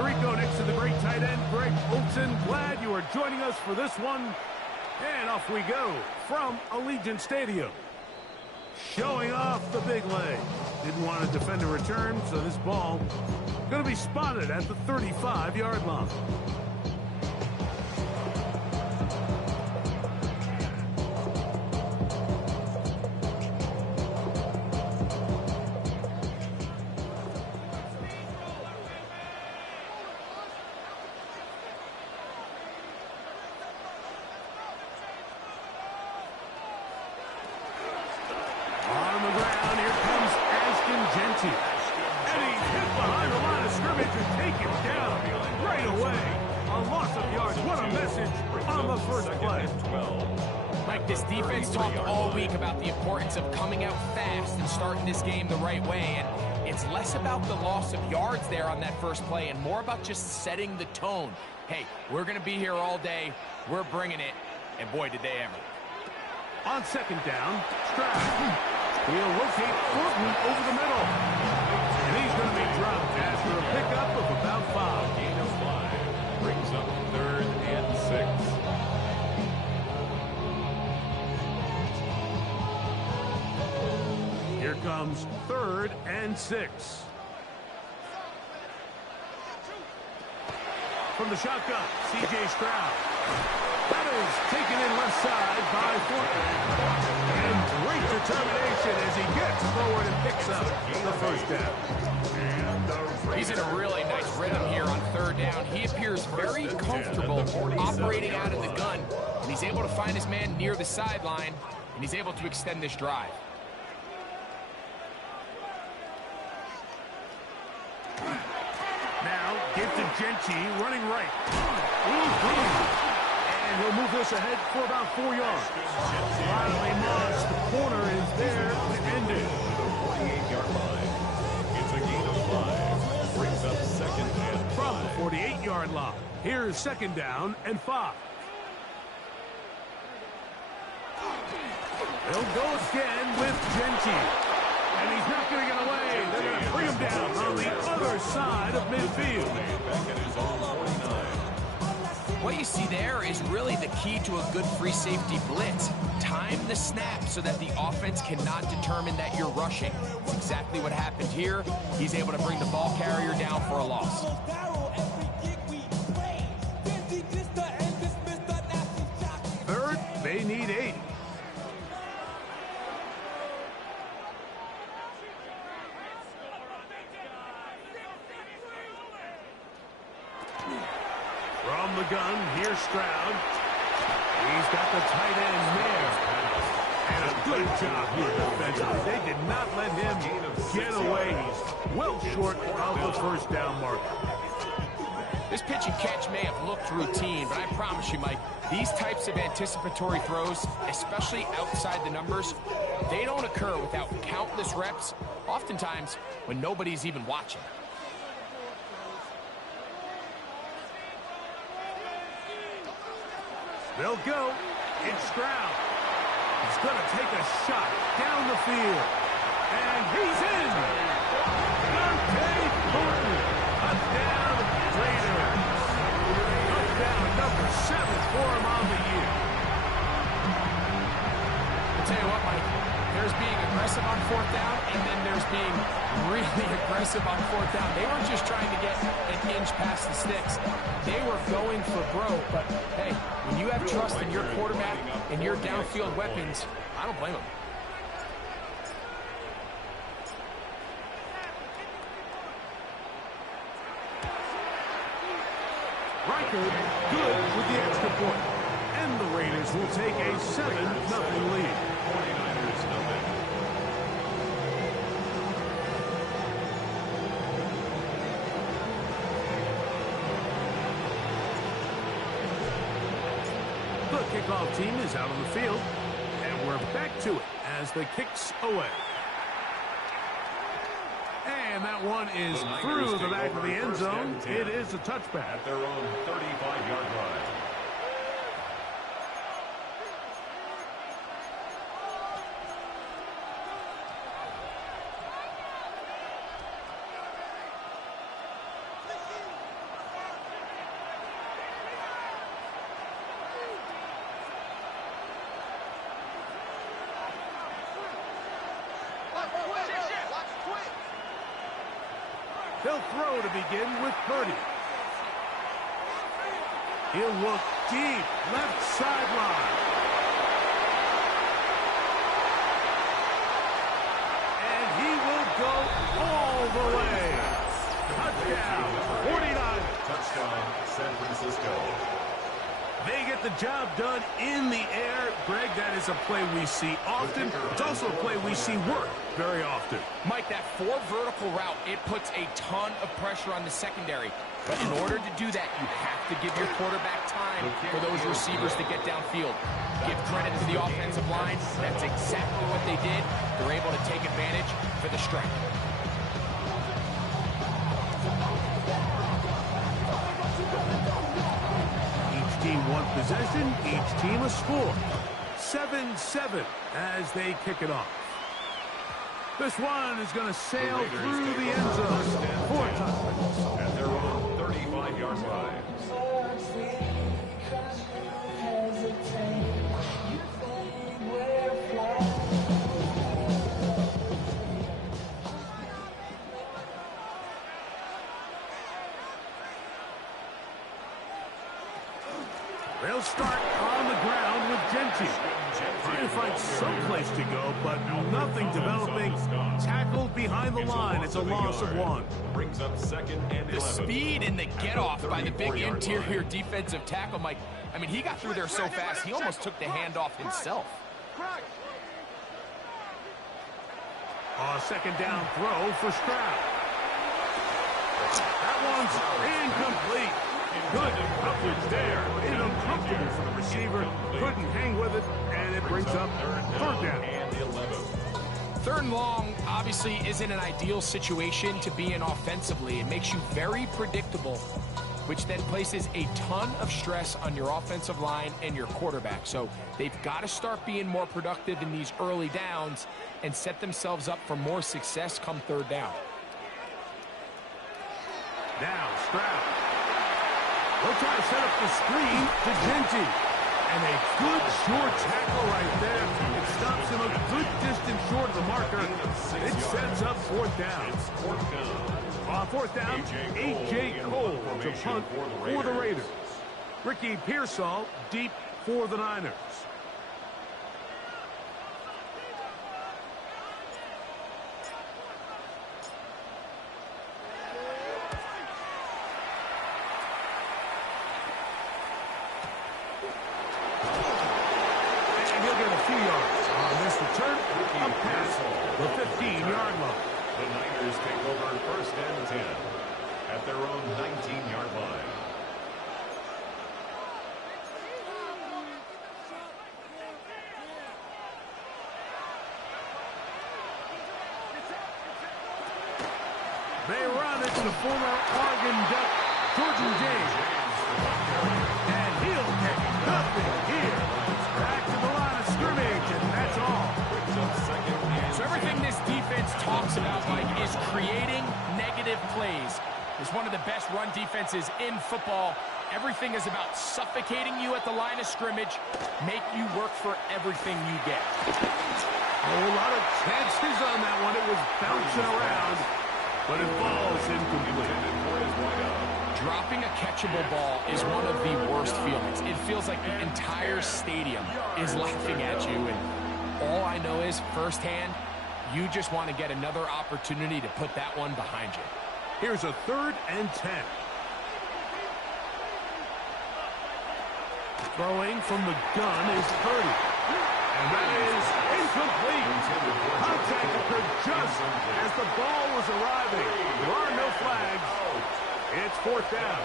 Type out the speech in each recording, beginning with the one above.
Tirico next to the great tight end, Greg Olsen. Glad you are joining us for this one. And off we go from Allegiant Stadium. Showing off the big leg. Didn't want to defend a return, so this ball going to be spotted at the 35-yard line. This defense talked all week about the importance of coming out fast and starting this game the right way, and it's less about the loss of yards there on that first play and more about just setting the tone. Hey, we're going to be here all day. We're bringing it, and boy, did they ever. On second down, Stroud. He'll rotate Thornton over the middle, and he's going to be dropped after a pickup of about 5. Gain of 5 brings up 3rd and 6. Here comes 3rd and 6. From the shotgun, C.J. Stroud. That is taken in left side by Thornton. And great determination as he gets forward and picks up the first down. He's in a really nice rhythm here on 3rd down. He appears very comfortable operating out of the gun. And he's able to find his man near the sideline, and he's able to extend this drive. Now, give to Genty, running right. And he'll move this ahead for about 4 yards. Finally, Moss, the corner, is there to end it. The 48-yard line. It's a gain of 5. Brings up 2nd and 5. From the 48-yard line, here's 2nd down and 5. He'll go again with Genty. And he's not going to get away. They're going to bring him down on the other side of midfield. What you see there is really the key to a good free safety blitz. Time the snap so that the offense cannot determine that you're rushing. It's exactly what happened here. He's able to bring the ball carrier down for a loss. 3rd, they need 8. From the gun, here's Stroud. He's got the tight end there. And a good job here defensively. They did not let him get away. He's well short of the first down marker. This pitch and catch may have looked routine, but I promise you, Mike, these types of anticipatory throws, especially outside the numbers, they don't occur without countless reps, oftentimes when nobody's even watching. They'll go. It's Stroud. He's going to take a shot down the field. And he's in. Dante Thornton. Touchdown, Raiders. Touchdown number 7 for him on the year. I'll tell you what, Mike. There's being aggressive on 4th down, and then there's being really aggressive on 4th down. They weren't just trying to get an inch past the sticks. They were going for broke, but hey, when you have trust in your quarterback and your downfield weapons, I don't blame them. Reichard good with the extra point. And the Raiders will take a 7-0 lead. 49ers nothing. The kickoff team is out on the field, and we're back to it as the kicks away. And that one is through the back of the end zone. It is a touchback. At their own 35-yard line. He'll throw to begin with Purdy. He'll look deep, left sideline. And he will go all the way. Touchdown, 49. Touchdown, San Francisco. They get the job done in the air. Greg, that is a play we see often. It's also a play we see work very often. Mike, that 4 vertical route, it puts a ton of pressure on the secondary. But in order to do that, you have to give your quarterback time for those receivers to get downfield. Give credit to the offensive line. That's exactly what they did. They're able to take advantage for the strike. Team one possession, each team a score. 7-7 as they kick it off. This one is going to sail through the end zone. 4 touchdowns. At their own 35-yard line. They'll start on the ground with Genty. Trying to find some place to go, but nothing developing. Tackled behind the line. It's a loss of 1. Brings up second and 11. The speed and the get-off by the big interior defensive tackle, Mike. I mean, he got through there so fast, he almost took the handoff himself. Second down throw for Stroud. That one's incomplete. Good coverage there. Uncomfortable for the receiver. Couldn't hang with it, and it brings up 3rd down. And 11. 3rd and long obviously isn't an ideal situation to be in offensively. It makes you very predictable, which then places a ton of stress on your offensive line and your quarterback. So they've got to start being more productive in these early downs and set themselves up for more success come 3rd down. Now Stroud. They'll try to set up the screen to Genty. And a good short tackle right there. It stops him a good distance short of the marker. It sets up 4th down. 4th down, A.J. Cole to punt for the Raiders. Ricky Pearsall deep for the Niners. The 15-yard line. The Niners take over 1st and 10 at their own 19-yard line. They run it to the former Oregon Duck, Jordan James. And he'll get nothing here. Back to the line of scrimmage, and that's all. So everything this defense talks about, Mike, is creating negative plays. It's one of the best run defenses in football. Everything is about suffocating you at the line of scrimmage, make you work for everything you get. A whole lot of chances on that one. It was bouncing around, but it falls incomplete. Dropping a catchable ball is one of the worst feelings. It feels like the entire stadium is laughing at you, and all I know is, firsthand, you just want to get another opportunity to put that one behind you. Here's a 3rd and 10. Throwing from the gun is Purdy. And that is incomplete. Contact occurred just as the ball was arriving. There are no flags. It's 4th down.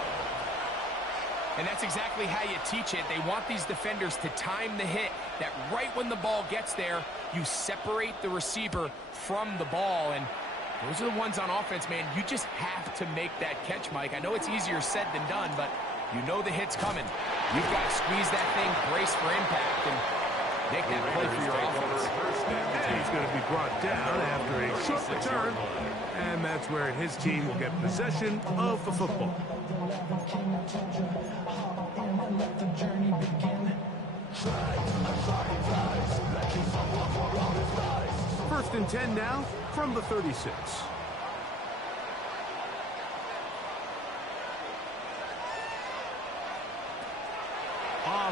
And that's exactly how you teach it. They want these defenders to time the hit, that right when the ball gets there, you separate the receiver from the ball. And those are the ones on offense, man. You just have to make that catch, Mike. I know it's easier said than done, but you know the hit's coming. You've got to squeeze that thing, brace for impact, and make that play for your offense. And he's going to be brought down after a short return. And that's where his team will get possession of the football. 1st and 10 now from the 36.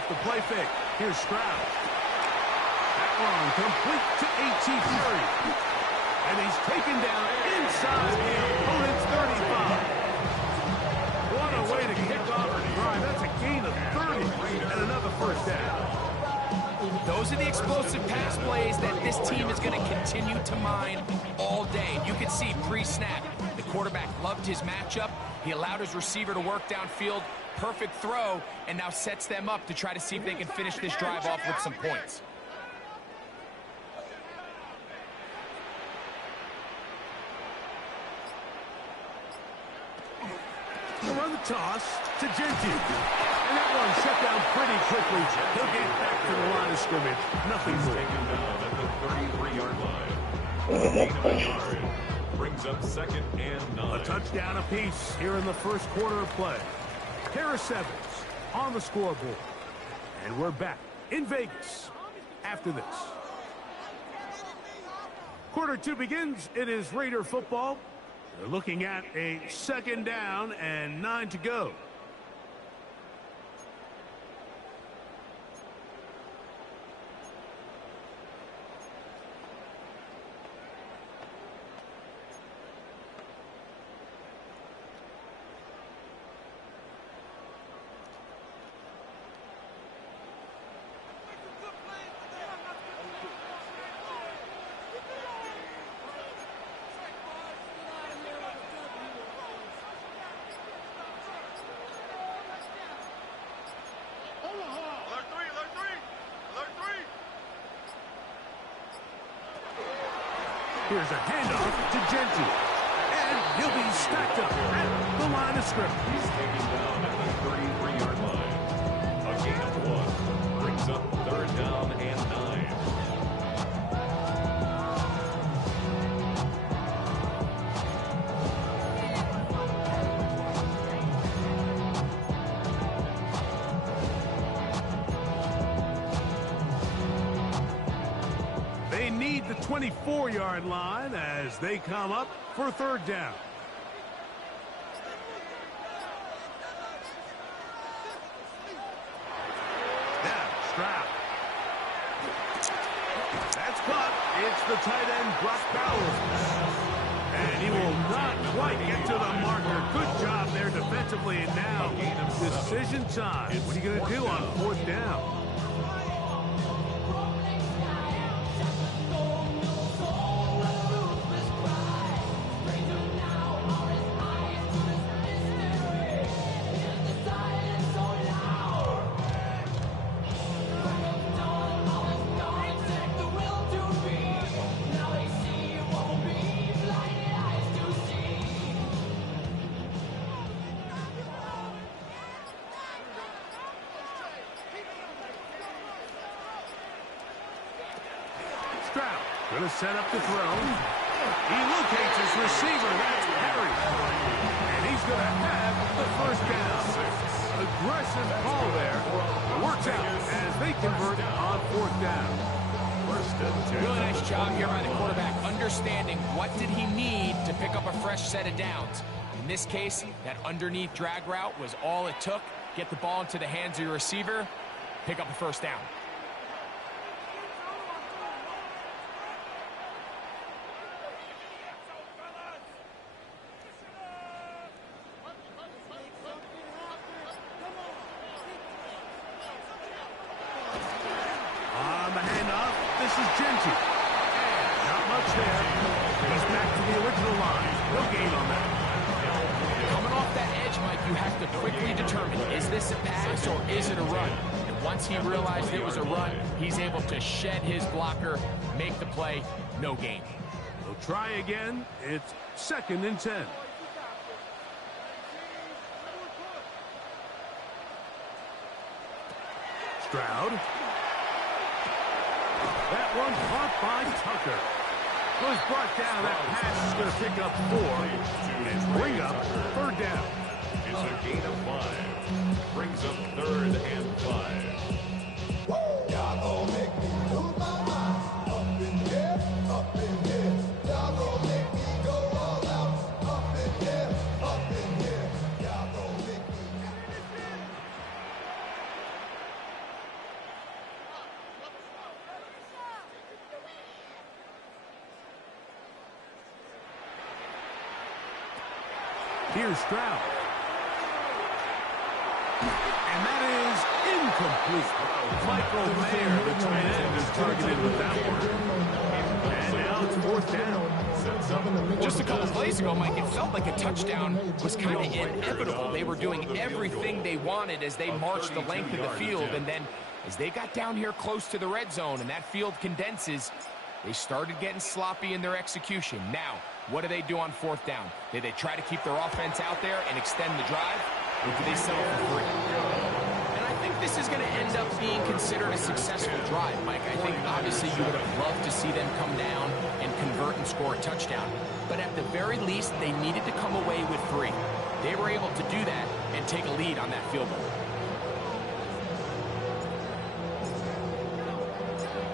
off the play fake. Here's Stroud. That one complete to A.T. Fury. And he's taken down inside the opponent's 35. What a way to kick off the drive. That's a gain of 30 and another first down. Those are the explosive pass plays that this team is going to continue to mine all day. You can see pre-snap, the quarterback loved his matchup. He allowed his receiver to work downfield. Perfect throw, and now sets them up to try to see if they can finish this drive off with some points. He'll run the toss to Genty. And that one shut down pretty quickly. He'll get back to the line of scrimmage. Nothing more. Taken down at the 33-yard line. Gain of a yard. Brings up 2nd and 9. A touchdown apiece here in the first quarter of play. Harris Evans on the scoreboard. And we're back in Vegas after this. Quarter 2 begins. It is Raider football. They're looking at a 2nd down and 9 to go. Here's a handoff to Genty. And he'll be stacked up at the line of scrimmage. He's taken down at the 33-yard line. A gain of 1. Brings up 3rd down and 9. They need the 24-yard line as they come up for 3rd down. Now, Stroud. That's caught. It's the tight end, Brock Bowers. And he will not quite get to the marker. Good job there defensively. And now, decision time. What are you going to do on 4th down? Going to set up the throw. He locates his receiver. That's Perry. And he's going to have the first down. Aggressive call there. Works out as they convert on 4th down. Really nice job here by the quarterback, understanding what did he need to pick up a fresh set of downs. In this case, that underneath drag route was all it took. Get the ball into the hands of your receiver, pick up a first down. This is Genty. Not much there. He's back to the original line. No gain on that. Coming off that edge, Mike, you have to quickly determine, is this a pass or is it a run? And once he realized it was a run, he's able to shed his blocker, make the play, no gain. They'll try again. It's 2nd and 10. Stroud. That one caught by Tucker. Was brought down. That pass is going to pick up 4 and bring up 3rd down. It's a gain of 5. Brings up 3rd and 5. Y'all gon' make me lose my mind. Up in here, up in here. Y'all gon' make me go all out. Up in here, up in here. Y'all gon' make me. Here's Stroud. And that is incomplete. Michael Mayer, the tight end, is targeted with that one. And now it's fourth down. Just a couple plays ago, Mike, it felt like a touchdown was kind of inevitable. They were doing everything they wanted as they marched the length of the field, and then as they got down here close to the red zone and that field condenses, they started getting sloppy in their execution. Now, what do they do on fourth down? Do they try to keep their offense out there and extend the drive, or do they settle for 3? And I think this is going to end up being considered a successful drive, Mike. I think obviously you would have loved to see them come down and convert and score a touchdown. But at the very least, they needed to come away with 3. They were able to do that and take a lead on that field goal.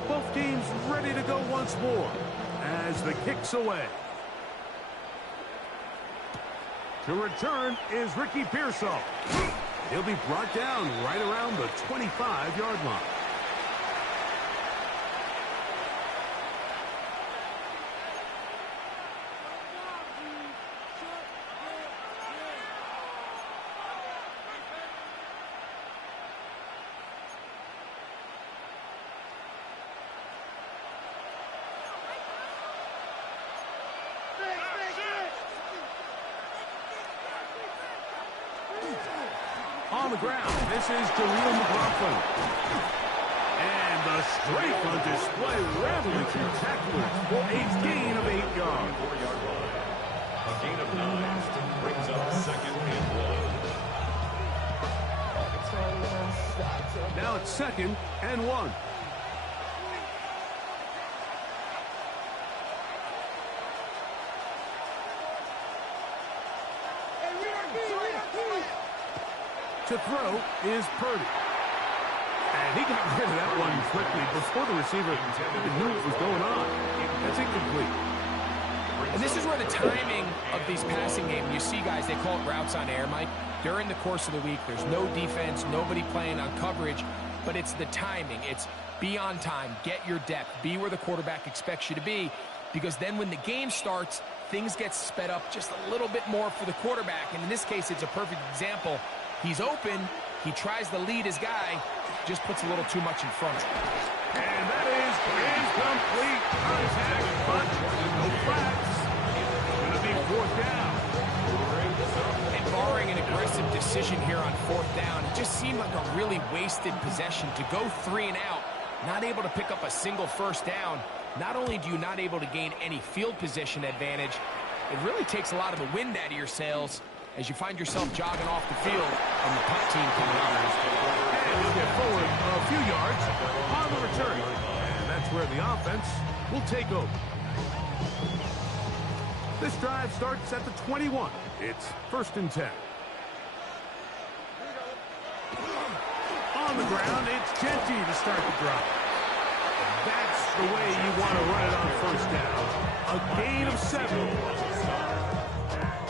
Both teams ready to go once more as the kick's away. To return is Ricky Pearsall. He'll be brought down right around the 25-yard line. On the ground, this is Jaleel McLaughlin. And the strength on display, rattling through tacklers for a gain of 8 yards. 4-yard line. A gain of 9 brings up second and 1. Now it's second and 1. To throw is Purdy. And he got rid of that one quickly before the receiver even knew what was going on. That's incomplete. And this is where the timing of these passing games, you see guys, they call it routes on air, Mike. During the course of the week, there's no defense, nobody playing on coverage, but it's the timing. It's be on time, get your depth, be where the quarterback expects you to be, because then when the game starts, things get sped up just a little bit more for the quarterback. And in this case, it's a perfect example. He's open, he tries to lead his guy, just puts a little too much in front of him. And that is incomplete. Contact, but no flags. It's going to be fourth down. And barring an aggressive decision here on fourth down, it just seemed like a really wasted possession to go 3 and out, not able to pick up a single first down. Not only do you not able to gain any field position advantage, it really takes a lot of the wind out of your sails as you find yourself jogging off the field and the punt team coming up. And we'll get forward a few yards on the return. And that's where the offense will take over. This drive starts at the 21. It's first and 10. On the ground, it's Genty to start the drive. That's the way you want to run it on first down. A gain of 7.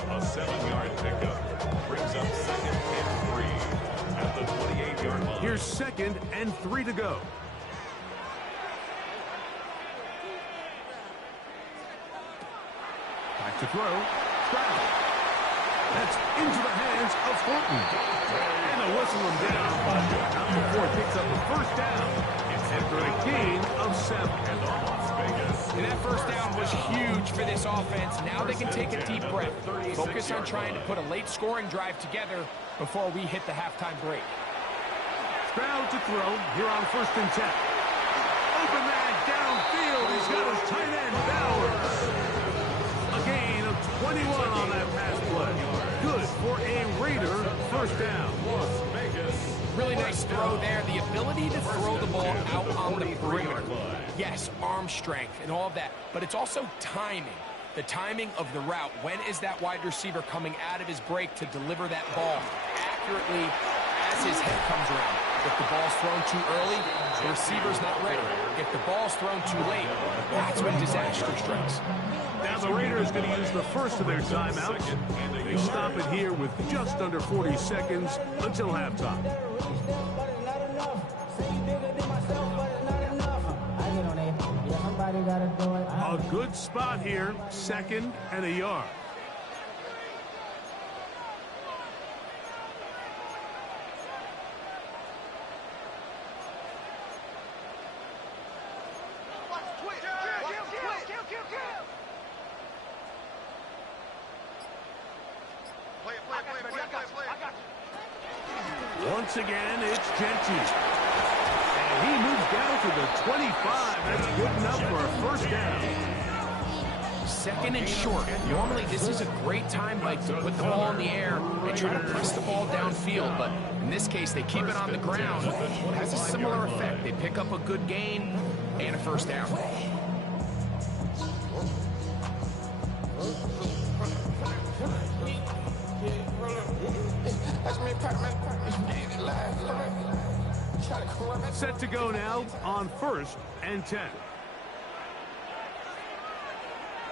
A 7-yard pickup brings up second and 3 at the 28-yard line. Here's second and 3 to go. Back to throw. Stroud. That's into the hands of Thornton. And they'll whistle him down, but not before it picks up the first down. After a gain of 7. And that first down was huge for this offense. Now they can take a deep breath. Focus on trying to put a late scoring drive together before we hit the halftime break. Stroud to throw here on first and 10. Open man downfield. He's got his tight end Bowers. A gain of 21 on that pass play. Good for a Raider first down. Really nice throw there. The ability to throw the ball out on the perimeter. Yes, arm strength and all of that, but it's also timing. The timing of the route. When is that wide receiver coming out of his break to deliver that ball accurately as his head comes around? If the ball's thrown too early, the receiver's not ready. If the ball's thrown too late, that's when disaster strikes. Now the Raiders going to use the first of their timeouts. They stop it here with just under 40 seconds until halftime. A good spot here, second and a yard. Once again, it's Genty. And he moves down to the 25. That's good enough for a first down. Second and short. Normally, this is a great time, Mike, to put the ball in the air and try to press the ball downfield. But in this case, they keep it on the ground. It has a similar effect. They pick up a good gain and a first down. Set to go now on 1st and 10.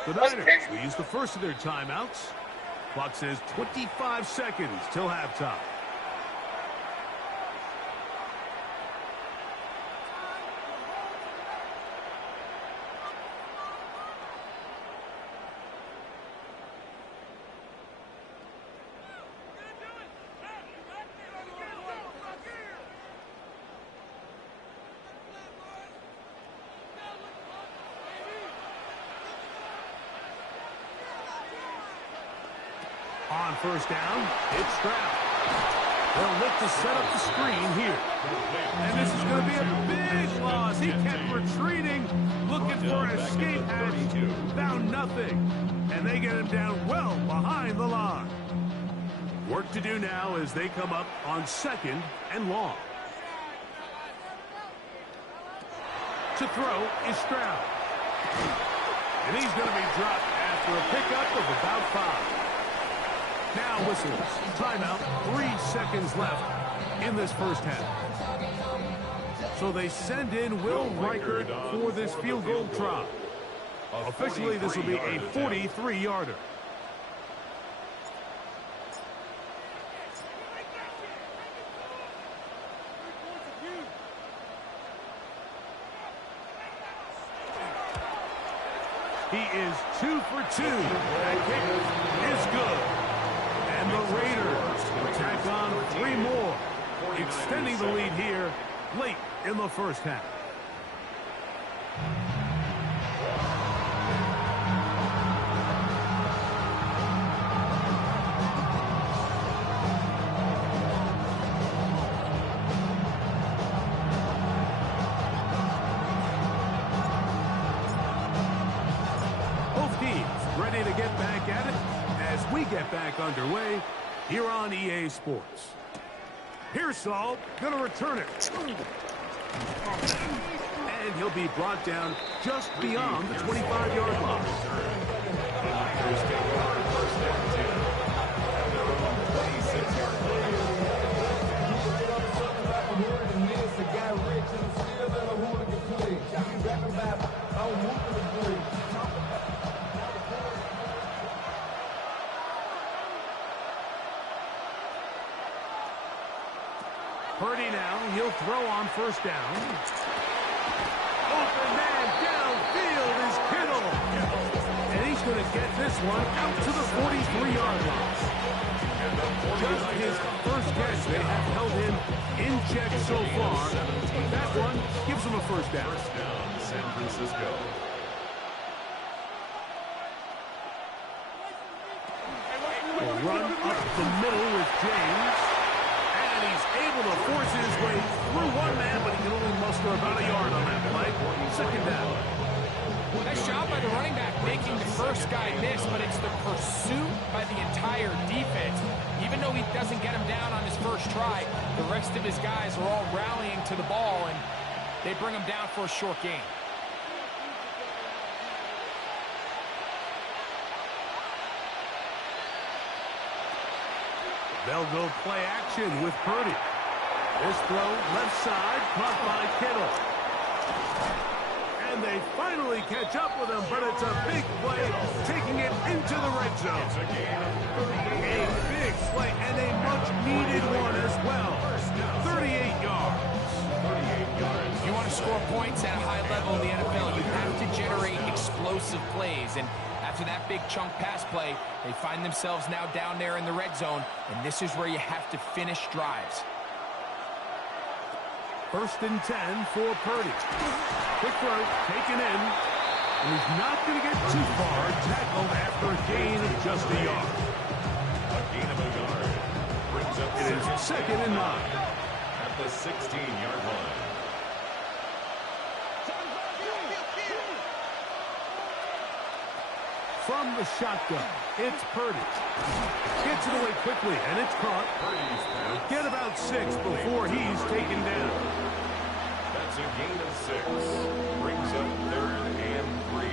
The Niners will use the first of their timeouts. Clock says 25 seconds till halftime. On first down, it's Stroud. They'll look to set up the screen here. And this is going to be a big loss. He kept retreating, looking for an escape hatch. Found nothing. And they get him down well behind the line. Work to do now as they come up on 2nd and long. To throw is Stroud. And he's going to be dropped after a pickup of about 5. Now whistles. Timeout. 3 seconds left in this first half. So they send in Will Reichert for this field goal try. Officially, this will be a 43-yarder. He is 2 for 2. That kick is good. And the Raiders tack on 3 more, extending the lead here late in the first half. Both teams ready to get back at it as we get back underway here on EA Sports. Pearsall gonna return it. And he'll be brought down just beyond the 25-yard line. Purdy now, he'll throw on first down. Open man downfield is Kittle. And he's going to get this one out to the 43-yard line. Just his first catch. They have held him in check so far. That one gives him a first down. First down, San Francisco. A run up the middle with James. And he's able to force his way through one man, but he can only muster about a yard on that play. Second down. Nice job by the running back making the first guy miss, but it's the pursuit by the entire defense. Even though he doesn't get him down on his first try, the rest of his guys are all rallying to the ball, and they bring him down for a short gain. They'll go play action with Purdy. This throw, left side, caught by Kittle. And they finally catch up with him, but it's a big play, taking it into the red zone. A big play, and a much-needed one as well. 38 yards. If you want to score points at a high level in the NFL, you have to generate explosive plays, and after that big chunk pass play, they find themselves now down there in the red zone, and this is where you have to finish drives. 1st and 10 for Purdy. Quick throw, taken in, and he's not going to get too far. Tackled after a gain of just a yard. A gain of a yard. brings up It is second and 9. at the 16-yard line. From the shotgun, it's Purdy. Gets it away quickly, and it's caught. Purdy's pass. Get about 6 before he's taken down. That's a gain of 6. Brings up 3rd and 3.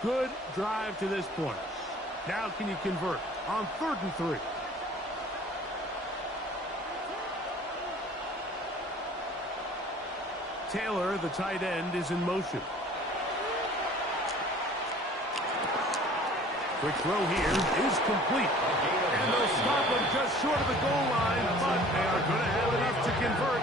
Good drive to this point. Now can you convert on 3rd and 3? Taylor, the tight end, is in motion. Quick throw here is complete. And they'll stop him just short of the goal line, but they are going to have enough to convert.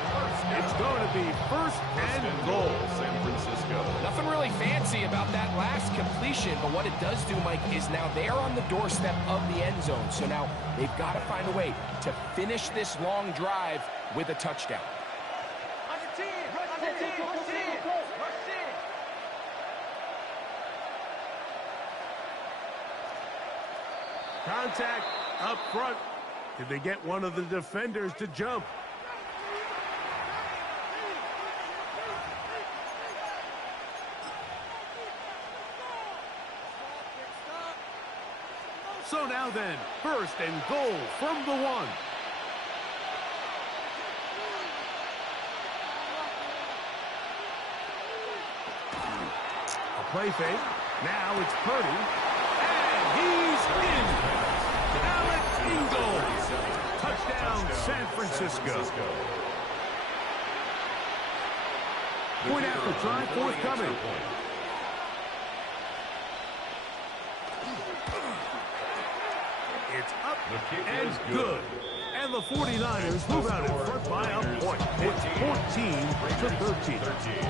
It's going to be 1st and goal. San Francisco. Nothing really fancy about that last completion, but what it does do, Mike, is now they're on the doorstep of the end zone. So now they've got to find a way to finish this long drive with a touchdown. Contact up front. Did they get one of the defenders to jump? So now then, 1st and goal from the 1. A play fake. Now it's Purdy. And he's in. Alex Ingold. Touchdown, San Francisco. Point after try, forthcoming. It's up and good. And the 49ers move out in front by a point. It's 14-13.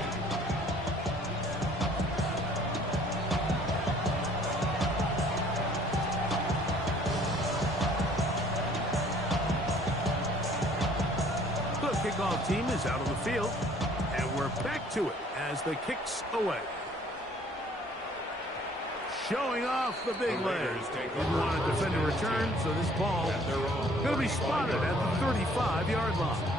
Kickoff team is out on the field, and we're back to it as the kick's away. Showing off the big leg. Didn't want to defend a return, so this ball going to be spotted at the 35-yard line.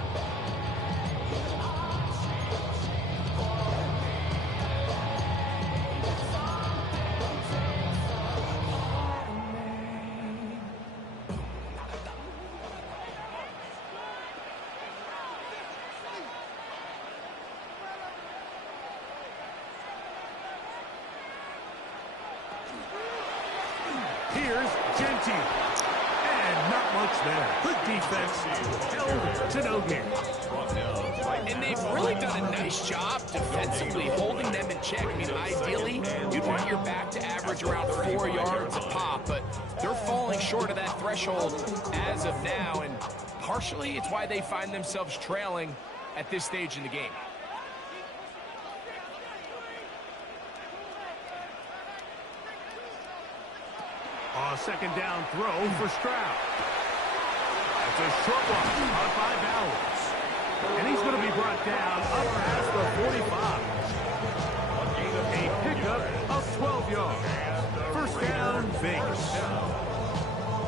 Here's Gentile. And not much there. Good defense. Held to no gain. And they've really done a nice job defensively holding them in check. I mean, ideally, you'd want your back to average around 4 yards a pop, but they're falling short of that threshold as of now, and partially it's why they find themselves trailing at this stage in the game. Second down throw for Stroud. That's a short one caught by Bowers. And he's going to be brought down up past the 45. A pickup of 12 yards. First down, Vegas.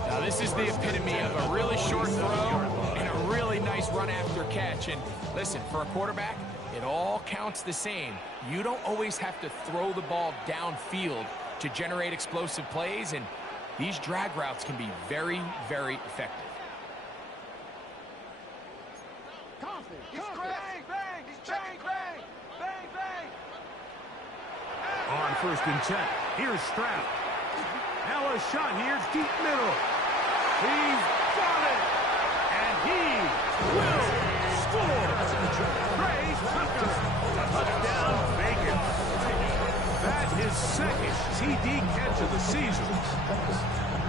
Now this is the epitome of a really short throw and a really nice run after catch. And listen, for a quarterback, it all counts the same. You don't always have to throw the ball downfield to generate explosive plays, and these drag routes can be very, very effective. On 1st and 10, here's Stroud. Now a shot here's deep middle. He's got it, and he will score. Trey Tucker, touchdown Vegas. That is his 2nd TD catch of the season.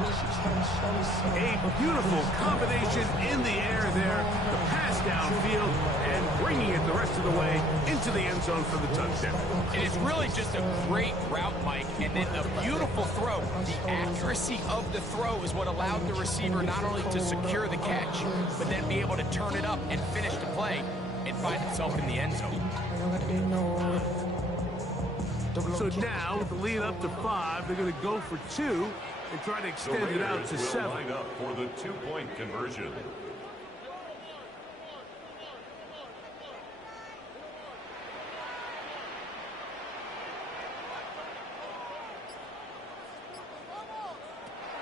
A beautiful combination in the air there. The pass downfield and bringing it the rest of the way into the end zone for the touchdown. And it's really just a great route, Mike, and then a beautiful throw. The accuracy of the throw is what allowed the receiver not only to secure the catch, but then be able to turn it up and finish the play and find himself in the end zone. So now, with the lead up to 5, they're going to go for 2 and try to extend it out to 7. Line up for the 2-point conversion.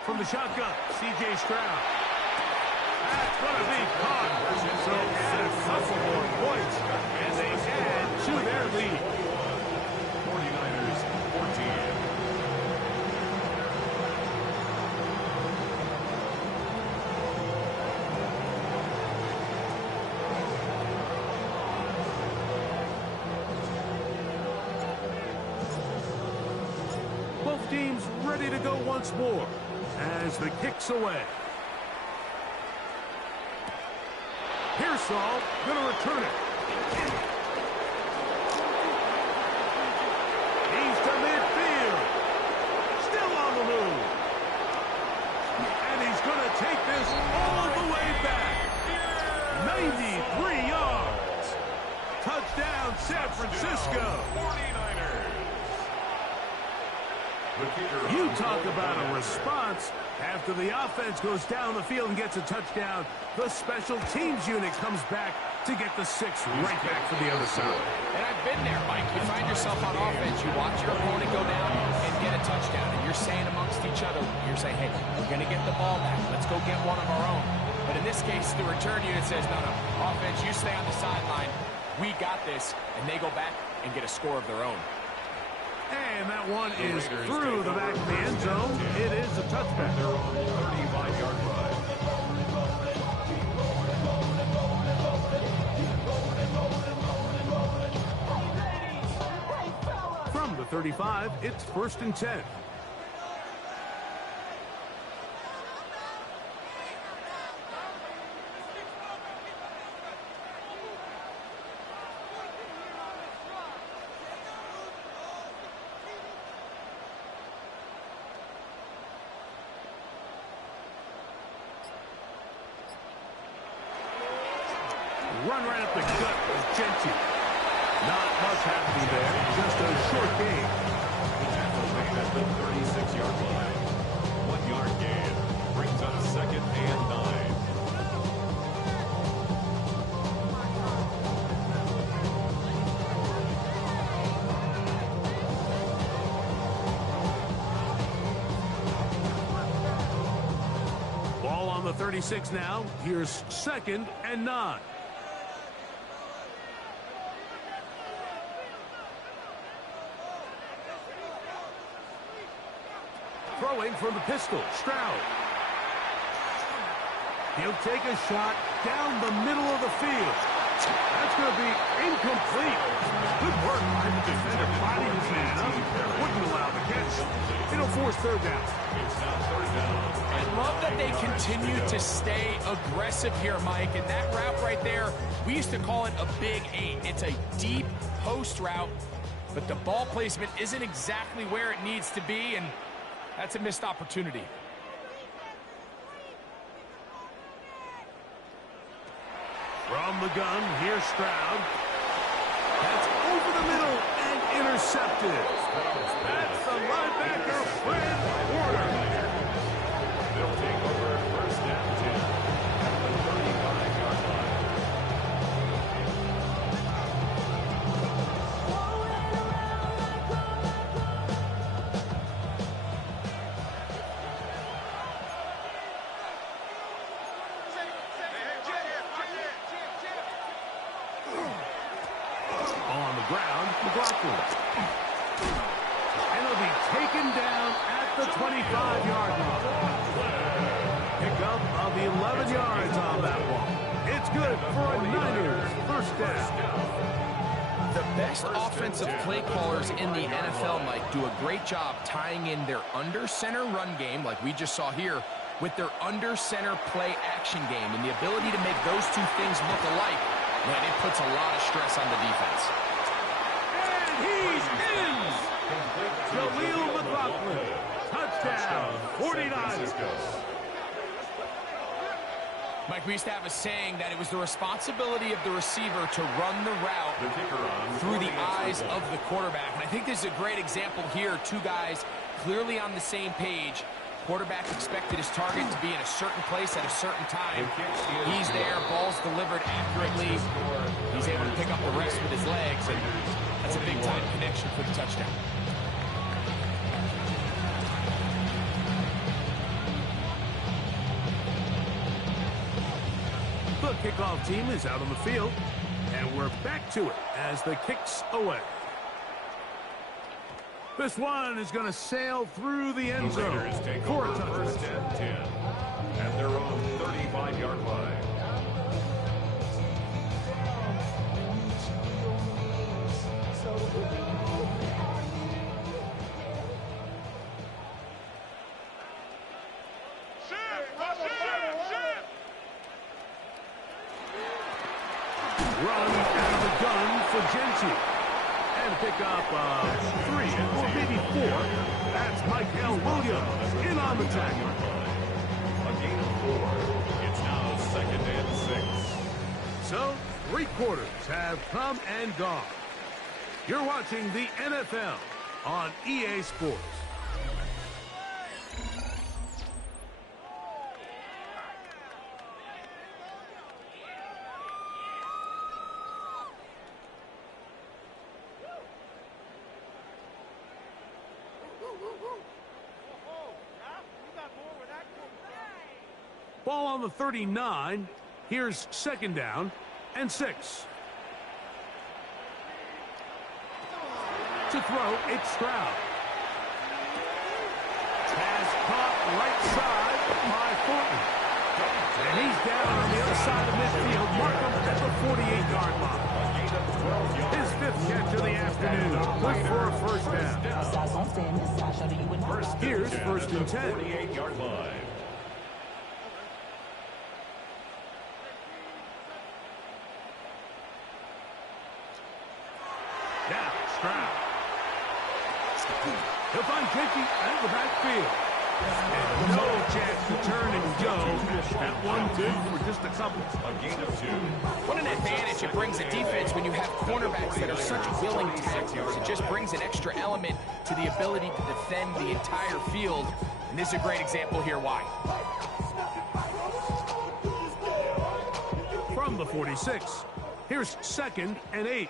From the shotgun, C.J. Stroud. That's going to be caught. So add a couple more points, and they add to their lead. 49ers 14. Both teams ready to go once more as the kick's away. Pearsall going to return it. He's to midfield. Still on the move. And he's going to take this all the way back. 93 yards. Touchdown, San Francisco. 49ers. You talk about a response. After the offense goes down the field and gets a touchdown, the special teams unit comes back to get the 6 right back for the other side. And I've been there, Mike. You find yourself on offense, you watch your opponent go down and get a touchdown, and you're saying amongst each other, you're saying, hey, we're going to get the ball back. Let's go get one of our own. But in this case, the return unit says, no, offense, you stay on the sideline. We got this. And they go back and get a score of their own. And that one is through the back of the end zone. It is a touchback. They're on 35-yard line. From the 35, it's 1st and 10. Run right up the gut of Genty. Not much happening there. Just a short gain. The tackle made at the 36-yard line. 1-yard gain. Brings up 2nd and 9. Ball on the 36 now. Here's 2nd and 9. Throwing from the pistol, Stroud. He'll take a shot down the middle of the field. That's going to be incomplete. Good work by the defender. Bodied his man up. Wouldn't allow the catch. It'll force 3rd down. It's now 3rd down. I love that they continue to stay aggressive here, Mike. And that route right there, we used to call it a big 8. It's a deep post route, but the ball placement isn't exactly where it needs to be, and that's a missed opportunity. From the gun, here's Stroud. That's over the middle and intercepted. That's the linebacker, Fred Warner. They'll take over 1st and 10 at the 35-yard line. On the ground, McLaughlin. And he'll be taken down at the 25-yard line. Pickup of 11 yards on that one. It's good for a Niners 1st down. The best offensive play callers in the NFL, Mike, do a great job tying in their under-center run game, like we just saw here, with their under-center play action game. And the ability to make those two things look alike, man, it puts a lot of stress on the defense. And he's in! Jaleel McLaughlin, touchdown, 49ers. Mike, we used to have a saying that it was the responsibility of the receiver to run the route through the eyes of the quarterback. And I think this is a great example here. Two guys clearly on the same page. Quarterback expected his target to be in a certain place at a certain time. He's there, ball's delivered accurately. He's able to pick up the rest with his legs, and that's a big-time connection for the touchdown. The kickoff team is out on the field, and we're back to it as the kick's away. This one is going to sail through the end zone for a touchdown. First and 10 at their own 35-yard line. Run out of the gun for Genty. And pick up 3 or maybe 4. That's Michael Williams in on the tackle. A gain of 4. It's now second and 6. So, 3 quarters have come and gone. You're watching the NFL on EA Sports. Ball on the 39. Here's second down and 6. To throw, it's Stroud. Has caught right side by Thornton. And he's down on the other side of midfield. Markham at the 48-yard line. His 5th catch of the afternoon. Good for a first down. Here's first and 10. 48-yard line. Now, Stroud. He'll find Genty out of the backfield. And no chance to turn and go. That 1-2 for just a couple. A gain of 2. What an advantage it brings a defense when you have cornerbacks that are such willing tacklers. It just brings an extra element to the ability to defend the entire field. And this is a great example here why. From the 46, here's second and 8.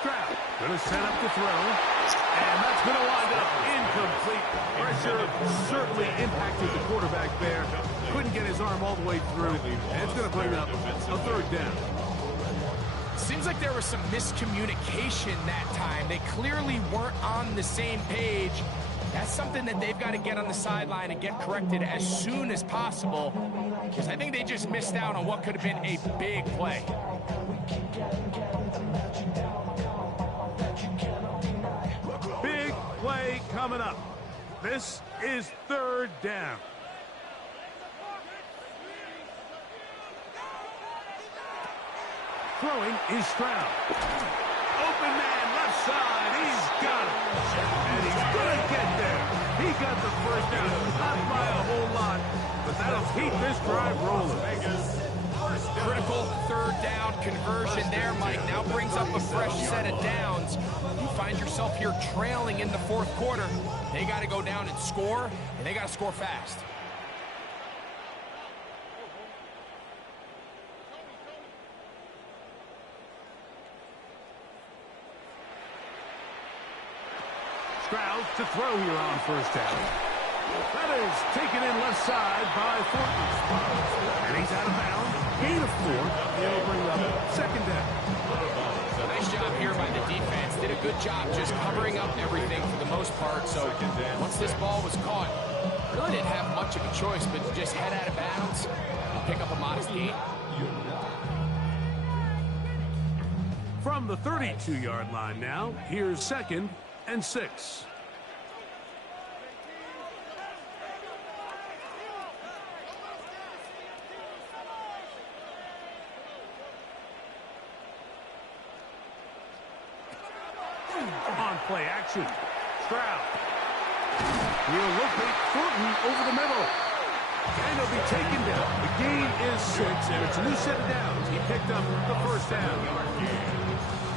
Stroud going to set up the throw, and that's going to wind up incomplete. Pressure certainly impacted the quarterback there. Couldn't get his arm all the way through, and it's going to bring up a third down. Seems like there was some miscommunication that time. They clearly weren't on the same page. That's something that they've got to get on the sideline and get corrected as soon as possible, because I think they just missed out on what could have been a big play. Big play coming up. This is third down. Throwing is Stroud. Open man, left side. He's got it. And he's going to get there. He got the first down. Not by a whole lot, but that'll keep this drive rolling. Critical third down conversion there, Mike. Now brings up a fresh set of downs. You find yourself here trailing in the 4th quarter. They got to go down and score, and they got to score fast. Stroud to throw here on first down. That is taken in left side by Thornton. And he's out of bounds. Gain of 4. He'll bring up second down. Nice job here by the defense. Did a good job just covering up everything for the most part. So once this ball was caught, Really didn't have much of a choice, but just head out of bounds and pick up a modest gain. From the 32-yard line now, here's 2nd and 6. On play action, Stroud. He'll locate Thornton over the middle. And he'll be taken down. The gain is 6, and it's a new set of downs. He picked up the first down.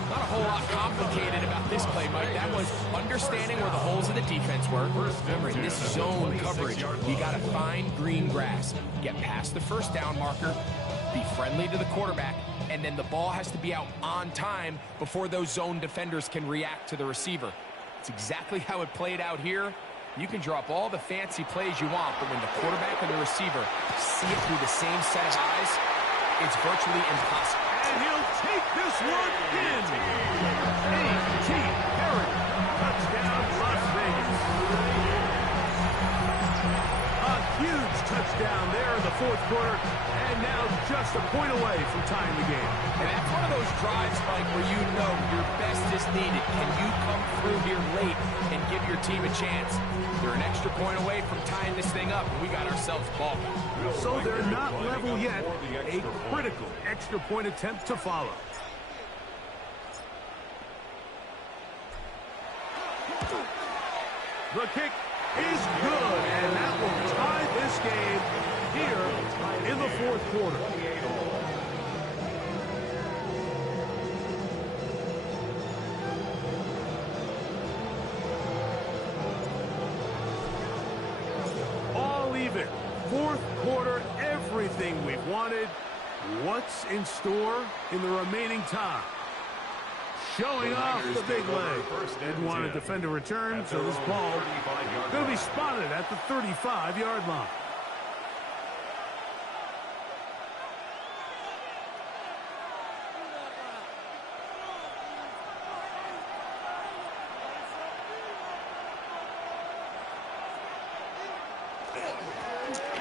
Not a whole lot complicated about this play, Mike. That was understanding where the holes of the defense were. Remember, in this zone coverage, you got to find green grass. Get past the first down marker, be friendly to the quarterback, and then the ball has to be out on time before those zone defenders can react to the receiver. It's exactly how it played out here. You can draw up all the fancy plays you want, but when the quarterback and the receiver see it through the same set of eyes, it's virtually impossible. And he'll take this one in. A.T. Perry. Touchdown, Las Vegas. A huge touchdown there in the fourth quarter, and now just a point away from tying the game. And that's one of those drives, Mike, where you know your best is needed. Can you come through here late and give your team a chance? They're an extra point away from tying this thing up, and we got ourselves ball. So they're not level yet. A critical extra point attempt to follow. The kick is good, and that will tie this game here in the fourth quarter. All even. Fourth quarter, everything we've wanted. What's in store in the remaining time? Showing off the big leg. Didn't want to defend a return, so this ball going to be spotted at the 35-yard line.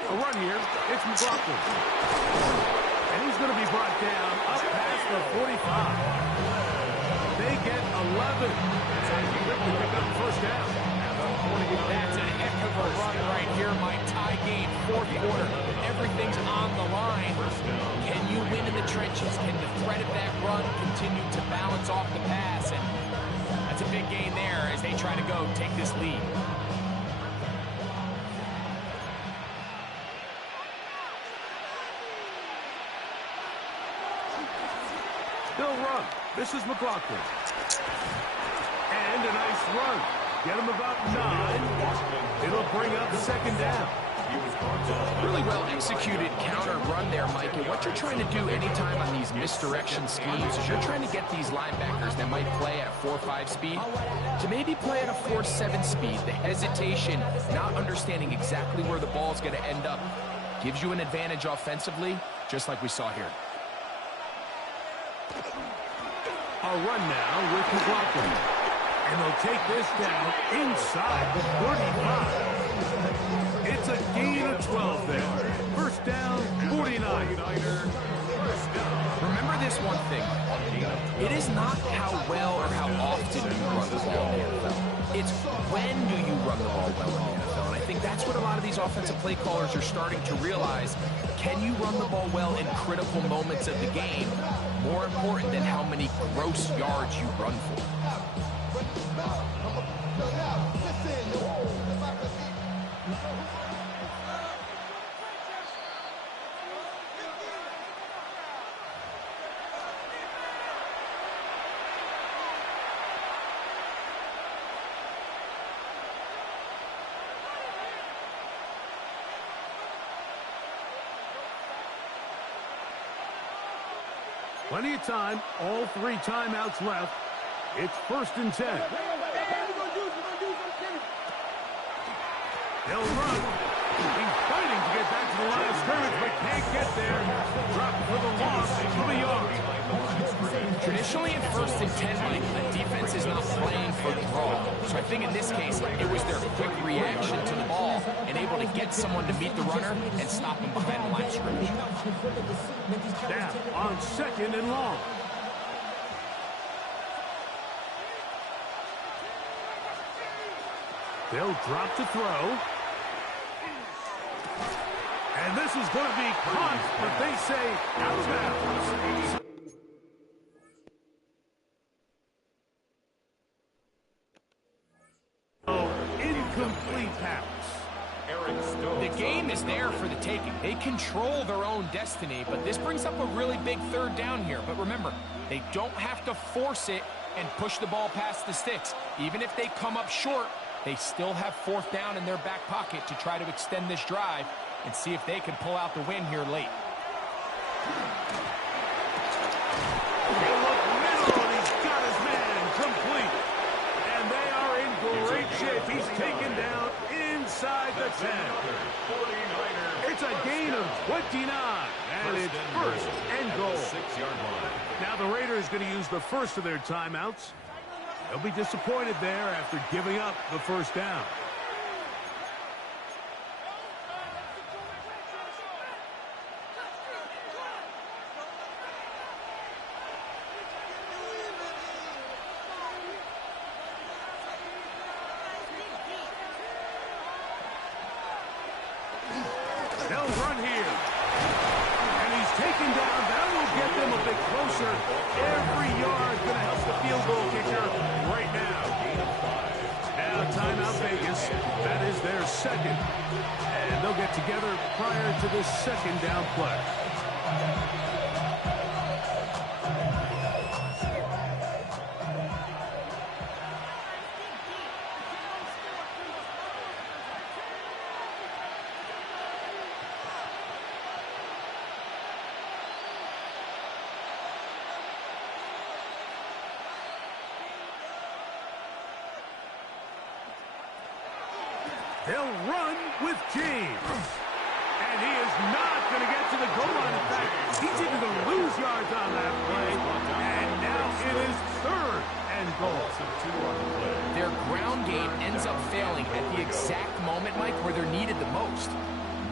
A run here. It's McLaughlin. And he's going to be brought down up past the 45. They get 11. And he quickly pick up first down. That's a heck of a run right here, Mike. Tie game, fourth quarter. Everything's on the line. Can you win in the trenches? Can the threat of that run continue to balance off the pass? And that's a big gain there as they try to go take this lead. They'll run. This is McLaughlin. And a nice run. Get him about 9. It'll bring up second down. Really well executed counter run there, Mike. And what you're trying to do anytime on these misdirection schemes is you're trying to get these linebackers that might play at 4.5 speed to maybe play at a 4.7 speed. The hesitation, not understanding exactly where the ball is going to end up, gives you an advantage offensively, just like we saw here. A run now with McLaughlin. And they'll take this down inside the 45. It's a gain of 12 there. First down, 49. Remember this one thing. It is not how well or how often you run the ball in the NFL. It's when do you run the ball well in the NFL. And I think that's what a lot of these offensive play callers are starting to realize. Can you run the ball well in critical moments of the game? More important than how many gross yards you run for. Plenty of time. All 3 timeouts left. It's 1st and 10. They'll run. He's fighting to get back to the line of scrimmage, but can't get there. Dropped for the loss of a yard. Traditionally in 1st and 10, Mike, a defense defense is not playing for the draw. So I think in this case, it was their quick reaction to the ball and able to get someone to meet the runner and stop him behind the line of scrimmage. Now on second and long. They'll drop to throw. And this is going to be caught, but they say out of bounds. Incomplete pass. The game is there for the taking. They control their own destiny, but this brings up a really big third down here. But remember, they don't have to force it and push the ball past the sticks. Even if they come up short, they still have fourth down in their back pocket to try to extend this drive and see if they can pull out the win here late. He'll look middle, and he's got his man complete. And they are in great shape. He's taken down inside the 10. It's a gain of 29, and it's first and goal. 6-yard line. Now the Raiders going to use the first of their timeouts. They'll be disappointed there after giving up the first down. They'll run here. And he's taken down. That will get them a bit closer. Every yard going to help the field goal kicker right now. Now timeout Vegas. That is their second. And they'll get together prior to this second down play. They'll run with James. And he is not going to get to the goal line. In fact, he's even going to lose yards on that play. And now it is third and goal. Their ground game ends up failing at the exact moment, Mike, where they're needed the most.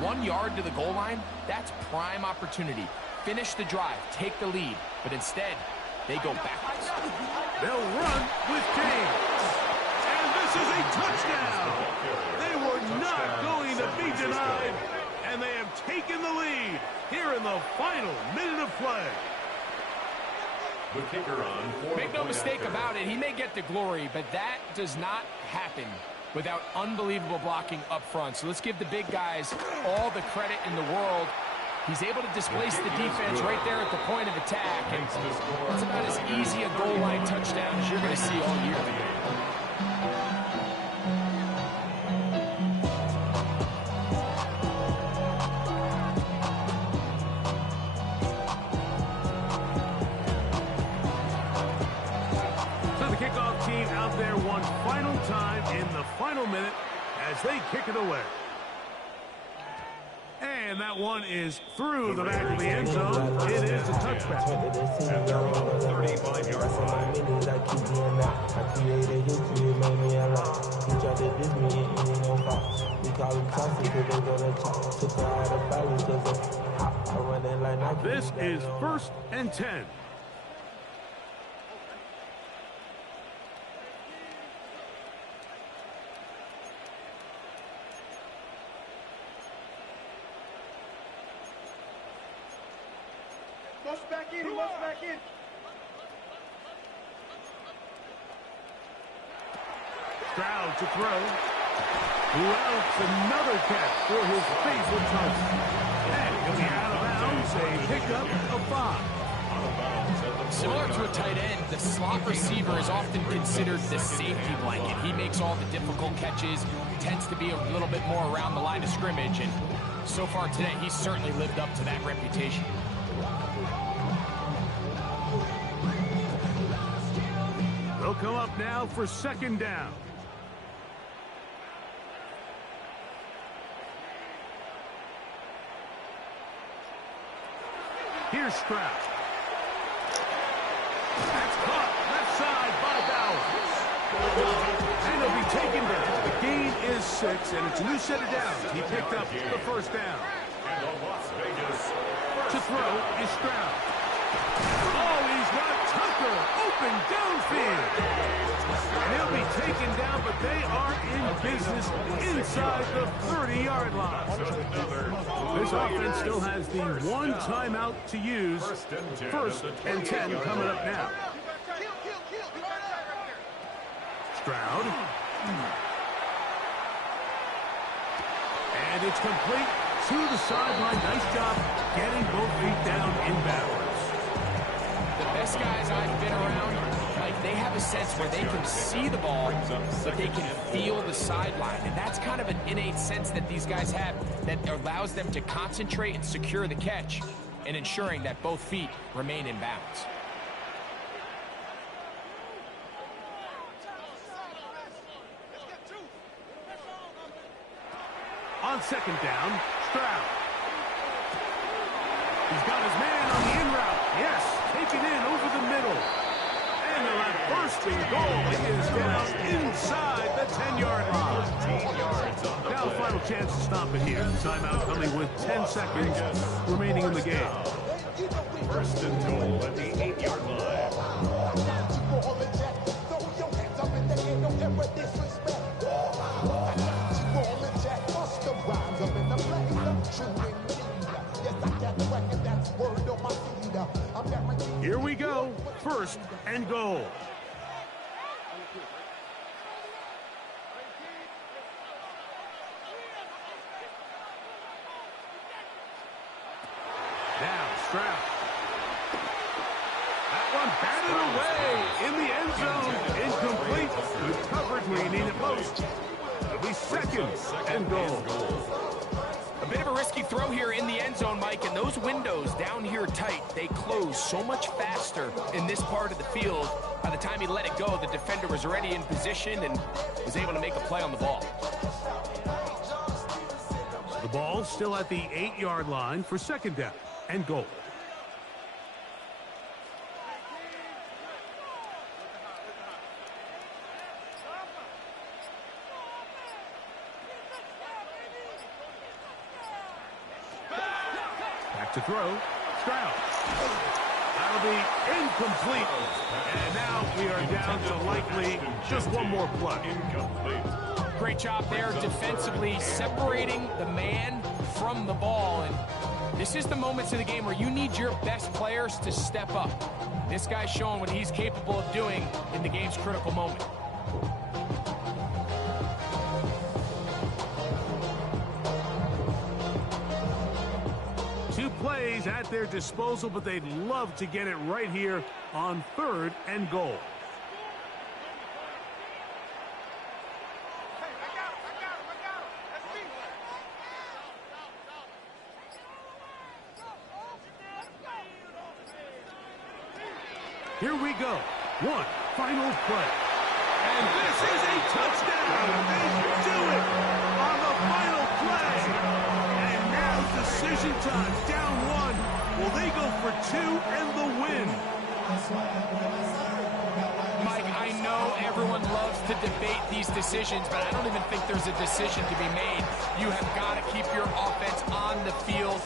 1 yard to the goal line, that's prime opportunity. Finish the drive, take the lead. But instead, they go backwards. They'll run with James. And this is a touchdown. They were not going to be denied. And they have taken the lead here in the final minute of play. The kicker on. Make no mistake about it, he may get the glory, but that does not happen without unbelievable blocking up front. So let's give the big guys all the credit in the world. He's able to displace the defense right there at the point of attack. And it's about as easy a goal line touchdown as you're going to see all year. One final time in the final minute as they kick it away. And that one is through the back of the end zone. It is a touchback. And they're on the 35-yard line. This is 1st and 10. Back in. Stroud to throw. Well, it's another catch for his favorite target. And he'll be out of bounds, a pickup of 5. Similar to a tight end, the slot receiver is often considered the safety blanket. He makes all the difficult catches, tends to be a little bit more around the line of scrimmage, and so far today, he's certainly lived up to that reputation. They'll come up now for second down. Here's Stroud. That's caught left side by Bauer. taken down. The gain is 6, and it's a new set of downs. He picked up the first down. And the Las Vegas To throw is Stroud. Oh, he's got Tucker open downfield. And he'll be taken down, but they are in business inside the 30-yard line. This offense still has the one timeout to use. First and 10 coming up now. Stroud. And it's complete to the sideline. Nice job getting both feet down inbounds. The best guys I've been around, like, they have a sense where they can see the ball, but they can feel the sideline. And that's kind of an innate sense that these guys have that allows them to concentrate and secure the catch and ensuring that both feet remain in bounds. On second down, Stroud. He's got his man on the in route. Yes, taken in over the middle. And the bursting goal is down inside the 10-yard line. Now the final chance to stop it here. Timeout coming with 10 seconds remaining in the game. First and goal at the 8-yard line. Here we go. First and goal. Now Stroud. That one batted away in the end zone. Incomplete. Good coverage where you need it most. It'll be second and goal. A bit of a risky throw here in the end zone, Mike, and those windows down here tight, they close so much faster in this part of the field. By the time he let it go, the defender was already in position and was able to make a play on the ball. The ball still at the 8-yard line for second down and goal. To throw, Stroud. That'll be incomplete. And now we are down to likely just one more play. Incomplete. Great job there defensively, separating the man from the ball. And this is the moments of the game where you need your best players to step up. This guy's showing what he's capable of doing in the game's critical moment. Two plays at their disposal, but they'd love to get it right here on third and goal. Here we go. One final play. And this is a touchdown. They do it on the final play. And now decision time. Down one. Will they go for two and the win? Mike, I know everyone loves to debate these decisions, but I don't even think there's a decision to be made. You have got to keep your offense on the field,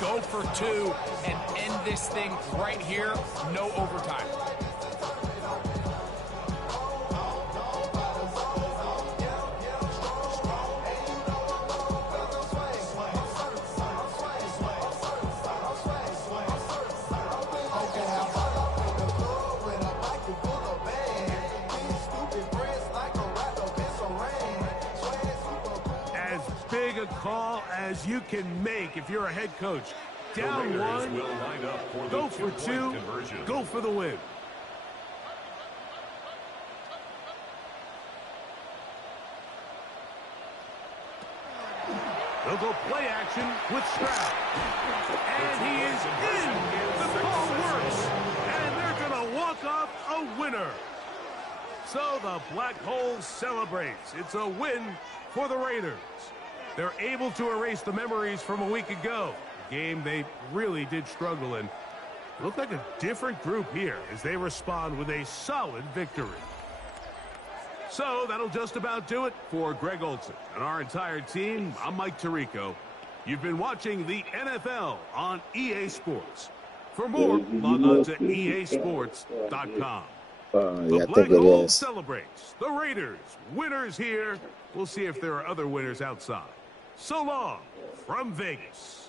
go for two, and end this thing right here. No overtime. Big a call as you can make if you're a head coach. Down one, go for two, go for the win. They'll go play action with Stroud. And he is in. The call works. And they're going to walk off a winner. So the Black Hole celebrates. It's a win for the Raiders. They're able to erase the memories from a week ago. A game they really did struggle in. Looked like a different group here as they respond with a solid victory. So that'll just about do it for Greg Olsen and our entire team. I'm Mike Tirico. You've been watching the NFL on EA Sports. For more, log on to easports.com. The I Black think it Hole is. celebrates. The Raiders, winners here. We'll see if there are other winners outside. So long from Vegas.